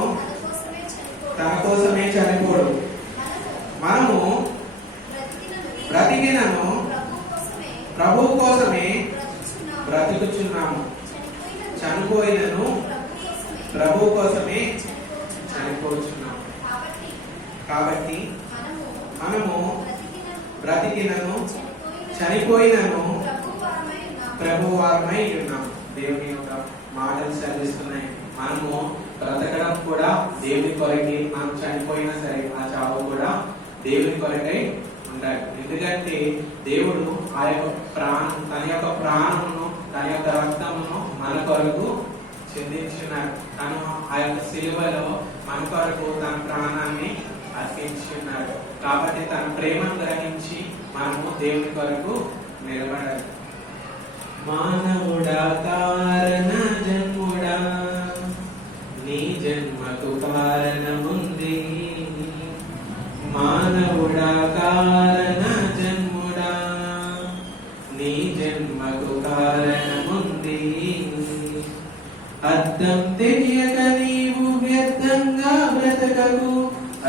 తన కోసమే చనిపోడు. మనము బ్రతికినను ప్రభువు కోసమే బ్రతుకుచున్నాము, చనిపోయినను ప్రభువు కోసమే చనిపోతున్నాము. కాబట్టి మనము బ్రతికినను చనిపోయినను ప్రభు వారమై ఉన్నాము. దేవుని యొక్క మాటలు సెలవిస్తున్నాయి. మనము బ్రతకడం కూడా దేవుని కొరకే, మనం చనిపోయినా సరే ఆ చావు కూడా దేవుని కొరకై ఉండాలి. ఎందుకంటే దేవుడు ఆ యొక్క తన యొక్క ప్రాణమును, తన యొక్క రక్తమును మన కొరకు చెందించున్నాడు. తను ఆ యొక్క సిలువలో మన కొరకు తన ప్రాణాన్ని అర్పించున్నాడు. కాబట్టి తన ప్రేమను గ్రహించి మనము దేవుని కొరకు నిలబడాలి. మానవుడా కారణ జన్ముడా, నీ జన్మకు కారణముంది. మానవుడా కారణ జన్ముడా, నీ జన్మకు కారణముంది. అర్థం తెలియక నీవు వ్యర్థంగా బ్రతకకు,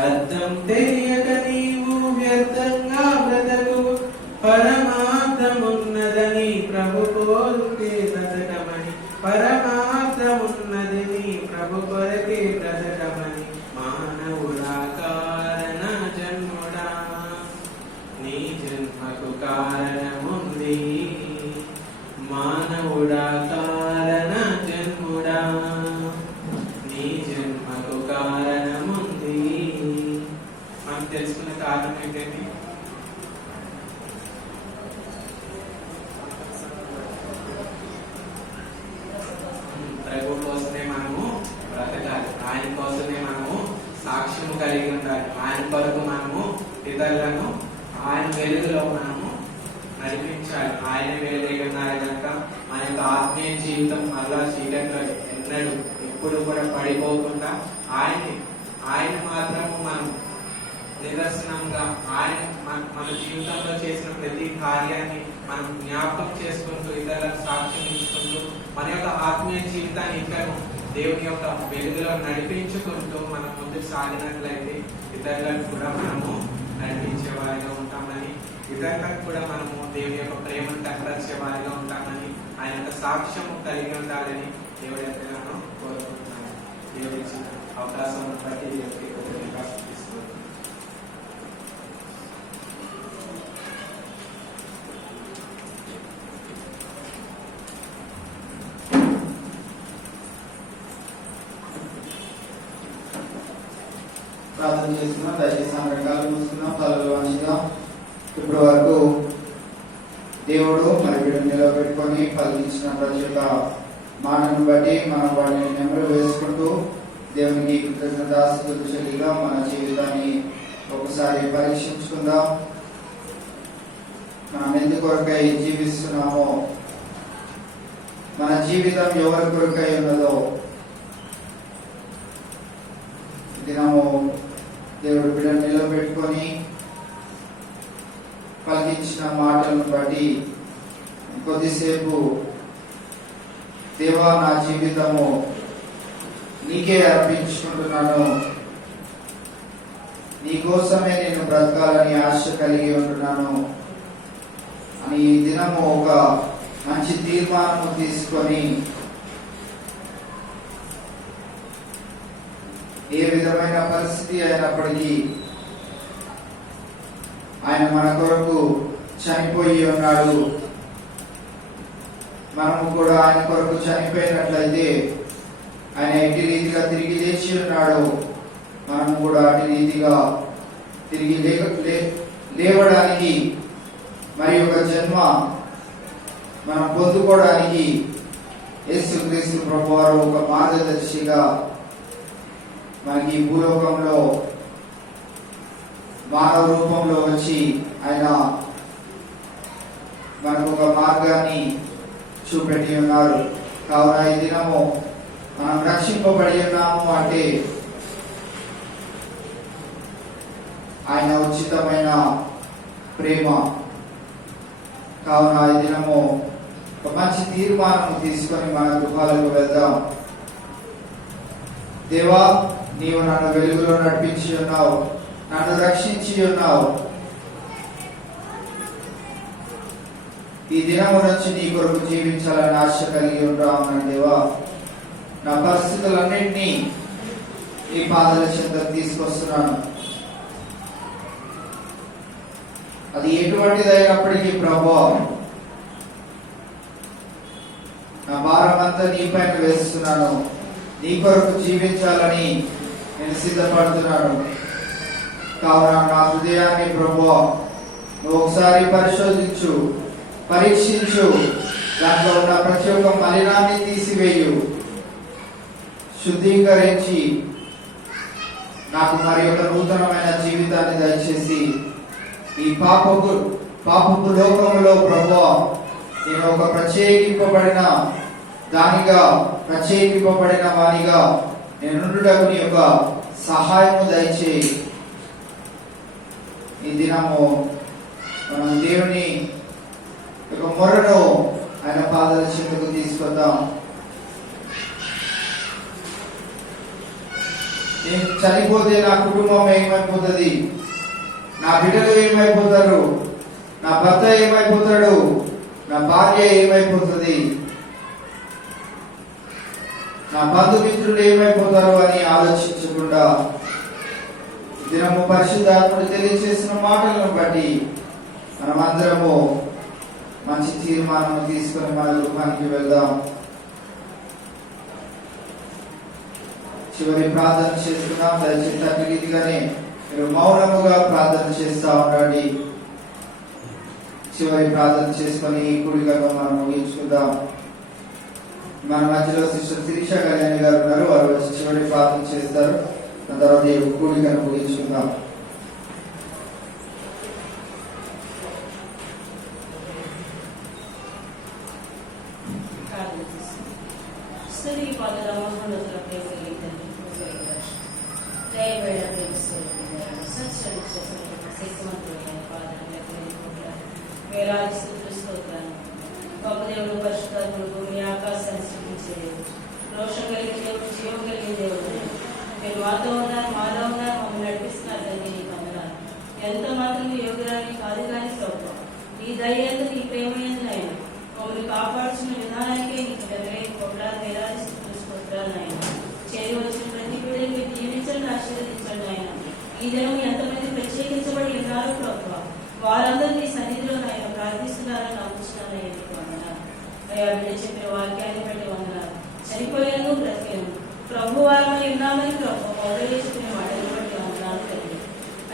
అర్థం తెలియక నీవు వ్యర్థంగా బ్రతకు. పరమా జన్మకు కారణముంది మానవుడా కారణ జన్ముడా నీ జన్మకు కారణముంది. మనం తెలుసుకునే కారణం ఏంటండి? ప్రభు కోసమే మనము బ్రతకాలి, ఆయన కోసమే మనము సాక్ష్యము కలిగి ఉండాలి, ఆయన కొరకు మనము ఇతరులను ఆయన వెలుగులో మనము నడిపించాలి. ఆయన వెలుగై ఉన్నారు కనుక మన యొక్క ఆత్మీయ జీవితం మళ్ళా చీకట్లో ఎన్నడూ ఎప్పుడు కూడా పడిపోకుండా ఆయన మాత్రము మనం నిదర్శనంగా ఆయన మన జీవితంలో చేసిన ప్రతి కార్యాన్ని మనం జ్ఞాపకం చేసుకుంటూ ఇతరులకు సాక్ష్యం ఇచ్చుకుంటూ మన యొక్క ఆత్మీయ జీవితాన్ని ఇంకా దేవుని యొక్క వెలుగులో నడిపించుకుంటూ మనం ముందుకు సాగినట్లయితే ఇతరులకు కూడా మనము నడిపించే వారిగా ఉంటామని, ఇతరులకు కూడా మనము దేవుని యొక్క ప్రేమను కనపరిచే వారిగా ఉంటామని, ఆయన యొక్క సాక్ష్యము కలిగి ఉండాలని దేవుడి ఎంతగానో కోరుకుంటున్నాను. దేవుడి ఇచ్చిన అవకాశం బట్టి దేవుడికి కృతజ్ఞతలు. ప్రార్థన చేస్తున్నాం. దయచేసి రకాలు చూస్తున్నాం, తలలు వంచుదాం. ఇప్పటి వరకు దేవుడు మరి వీడిని నిలబెట్టుకొని పలికించిన ప్రతి ఒక్క మాటను బట్టి మనం వాటిని నెమరు వేసుకుంటూ దేవునికి కృతజ్ఞతాస్తుతులు చెల్లిగా మన జీవితాన్ని ఒకసారి పరీక్షించుకుందాం. మనం ఎందుకొరకై జీవిస్తున్నామో, మన జీవితం ఎవరి కొరకై ఉన్నదో దినము దేవుడు బిడ్డను నిలబెట్టుకొని పలికించిన మాటలను బట్టి కొద్దిసేపు దేవా నా జీవితము నీకే అర్పించుకుంటున్నాను, నీ కోసమే నేను బ్రతకాలని ఆశ కలిగి ఉంటున్నాను అని ఈ దినము ఒక మంచి తీర్మానము తీసుకొని ఏ విధమైన పరిస్థితి అయినప్పటికీ ఆయన మన కొరకు చనిపోయి ఉన్నాడు, మనము కూడా ఆయన కొరకు చనిపోయినట్లయితే ఆయన ఎట్టి రీతిగా తిరిగి లేచి ఉన్నాడు, మనము కూడా అటు రీతిగా తిరిగి లేవడానికి మరి ఒక జన్మ మనం పొందుకోవడానికి యేసుక్రీస్తు ప్రభువారు ఒక మార్గదర్శిగా మనకి భూలోకంలో మానవ రూపంలో వచ్చి ఆయన మనకు ఒక మార్గాన్ని చూపెట్టి ఉన్నారు. కావున ఈ దినము మనం రక్షింపబడి ఉన్నాము అంటే ఆయన ఉచితమైన ప్రేమ. కావున ఈ దినము ఒక మంచి తీర్మానం తీసుకొని మన గృహాలకు వెళ్దాం. దేవా, నీవు నన్ను వెలుగులో నడిపించి ఉన్నావు, నన్ను రక్షించి ఉన్నావు. ఈ దినము నుంచి నీ కొరకు జీవించాలని ఆశ కలిగి ఉన్నాను దేవా. నా పరిస్థితులన్నింటినీ నీ పాదాల చెంతకు తీసుకొస్తున్నాను. అది ఎటువంటిదైనప్పటికీ ప్రభువా, నా భారమంతా నీ పైన వేస్తున్నాను. నీ కొరకు జీవించాలని నేను సిద్ధపడుతున్నాను. కావున నా హృదయాన్ని ప్రభువా నువ్వు ఒకసారి పరిశోధించు, పరీక్షించు. దాంట్లో ఉన్న ప్రతి ఒక్క మలినాన్ని తీసివేయు, శుద్ధీకరించి నాకు మరి ఒక నూతనమైన జీవితాన్ని దయచేసి ఈ పాపపు లోకములో ప్రభువా నేను ఒక ప్రత్యేకింపబడిన దానిగా, ప్రత్యేకింపబడిన వానిగా నేనుండుటకు నీ యొక్క సహాయము దయచేయి. ఈ దినము మనం దేవుని యొక్క మొరను ఆయన పాదాల చెంతకు తీసుకొద్దాం. నేను చనిపోతే నా కుటుంబం ఏమైపోతుంది, నా బిడ్డలు ఏమైపోతారు, నా భర్త ఏమైపోతాడు, నా భార్య ఏమైపోతుంది, నా బంధుమిత్రులు ఏమైపోతారు అని ఆలోచించకుండా దినము పరిశుద్ధాత్ముడు తెలియజేసిన మాటలను బట్టి మనమందరము మంచి తీర్మానం తీసుకుని మన గృహానికి వెళ్దాం. చివరి ప్రార్థన చేస్తున్నాం. దయచేసి అట్టి రీతిగానే మీరు మౌనముగా ప్రార్థన చేస్తా ఉండండి. చివరి ప్రార్థన చేసుకొని కూడికను మనం ముగించుకుందాం. మన మధ్యలో సిస్టర్ శిరీష కళ్యాణి గారు ఉన్నారు. వారు వచ్చి చివరి ప్రార్థన చేస్తారు. ఆ తర్వాత ఈ కూడికను ముగించుకుందాం. స్తుతి పాదల మహోన్నతుల ప్రేమ కలిగిన దయబడ శక్తివంతులైన వేలాది స్తోత్రాలు గొప్ప దేవుడు, పరిశుద్ధాత్ముడు, భూమి ఆకాశాన్ని సృష్టించేది, రోషం కలిగిన దేవుడు, జీవం కలిగిన దేవుడు, మీరు మాతో ఉన్నారు, మాలో ఉన్నారు, మమ్మల్ని నడిపిస్తున్నారు. తండ్రి నీకు వందనాలు. ఎంత మాత్రం యోగ్యురాన్ని కాదు కానీ ప్రభుత్వం ఈ దయ ఎందుకు, ఈ ప్రేమ ఎందుకు ఆయన మమ్మల్ని కాపాడుతున్న విధానానికే నీకు కొట్లాది వేలాది స్తోత్రాలు ఆయన. చేరి వచ్చిన ప్రతి బిడ్డని మీరు దీవించండి, ఆశీర్వదించండి ఆయన. ఈ దినం ఎంతమంది ప్రత్యేకించబడి ఉన్నారు ప్రభుత్వం, వారందరూ నీ సన్నిధిలో ఆయన ప్రార్థిస్తున్నారని నమ్ముతున్నాను. ఎందుకు వందనాలు అయ్యా. బిడ్డ చెప్పిన వాక్యాన్ని బట్టి వందనాలు. చనిపోయాను, బ్రతికాను, ప్రభు వారమై ఉన్నామని ప్రభు మొదలు చెప్పిన మాటలు బట్టి వందనాలు కలిగి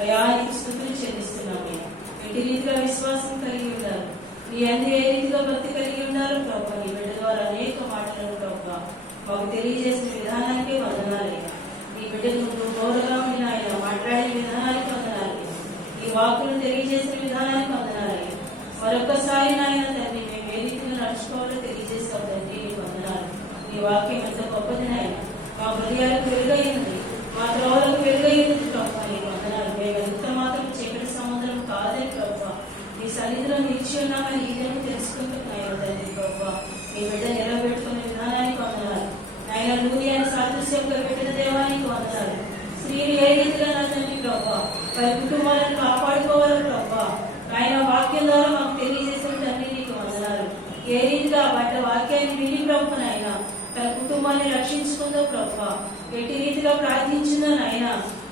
అయ్యా నీకు స్తుతులు చెల్లిస్తున్నాము. ఎట్టి రీతిగా విశ్వాసం కలిగి ఉన్నారు, నీ అందు ఏ రీతిగా భక్తి కలిగి ఉన్నారు ప్రభు. నీ బిడ్డ ద్వారా అనేక మాటలను ప్రభు మాకు తెలియజేసిన విధానానికి వందనాలయ్యా. నీ బిడ్డకు నువ్వు గౌరవగా ఉన్న ఆయన మాట్లాడే విధానానికి వందనాలు, ఈ వాక్కులు తెలియజేసిన విధానానికి వందనాలయ్యా. మరొకసారి నాయన తండ్రి మేము ఏ రీతిలో నడుచుకోవాలో తెలియజేస్తాం తండ్రి, నీకు వందనాలు. నీ వాక్యం ఎంత గొప్పది నాయన, మా హృదయాలకు వెలుగైంది, మా త్రోవలకు వెలుగైంది ప్రభు. నీకు వందనాలు. మేము ఎంత మాత్రం చీకటి సముద్రం కాదని ప్రభు నీ సన్నిధిలో నిలిచి ఉన్నామని ఈ దినం తెలుసుకుంటున్నాయో తండ్రి ప్రభు. నీ బిడ్డ నిలబెట్టుకునే విధానానికి వందనాలు ఆయన. నూనె సాదృశ్యంగా పెట్టిన దేవానికి వందనాలు. స్త్రీలు ఏ రీతిగా నా తండ్రి ప్రభు వారి కుటుంబాలను కాపాడుకోవాలి ప్రభు ఆయన వాక్యం ద్వారా మాకు తెలియజేసిన తండ్రి నీకు వందనాలు. ఏ రీతిగా బట్ట వాక్యాన్ని విని ప్రభు నాయన తన కుటుంబాన్ని రక్షించుకుందో ప్రభు, ఎట్టి రీతిగా ప్రార్థించిందో నాయన.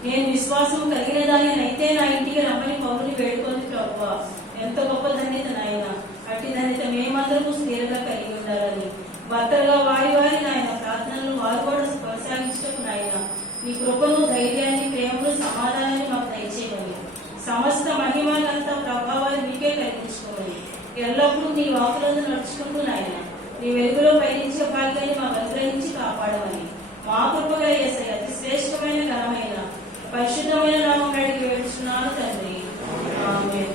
నేను విశ్వాసం కలిగిన దాని అయితే నా ఇంటికి రమ్మని పౌరుని వేడుకొని ప్రభు. ఎంత గొప్ప ధన్యత నాయన. అట్టి ధన్యత మేమందరూ స్థిరంగా కలిగి ఉండాలని భర్తలుగా వారి వారి నాయన ప్రార్థనలు వారు కూడా కొనసాగించటకు నాయన నీ కృపను, ధైర్యాన్ని, ప్రేమను, సమాధానాన్ని మాకు దయచేయమని, సమస్త మహిమలంతా ప్రభావాలు నీకే కలిగించుకోమని, ఎల్లప్పుడూ నీ వాకులను నడుచుకుంటూ నాయన నీ వెలుగులో పయనించే భాగ్యాన్ని మాకు అనుగ్రహించి కాపాడమని మా కృపగా యేసయ్య అతి శ్రేష్టమైన ఘనమైన పరిశుద్ధమైన నామం అడిగి వేడుచున్నాను తండ్రి. ఆమేన్.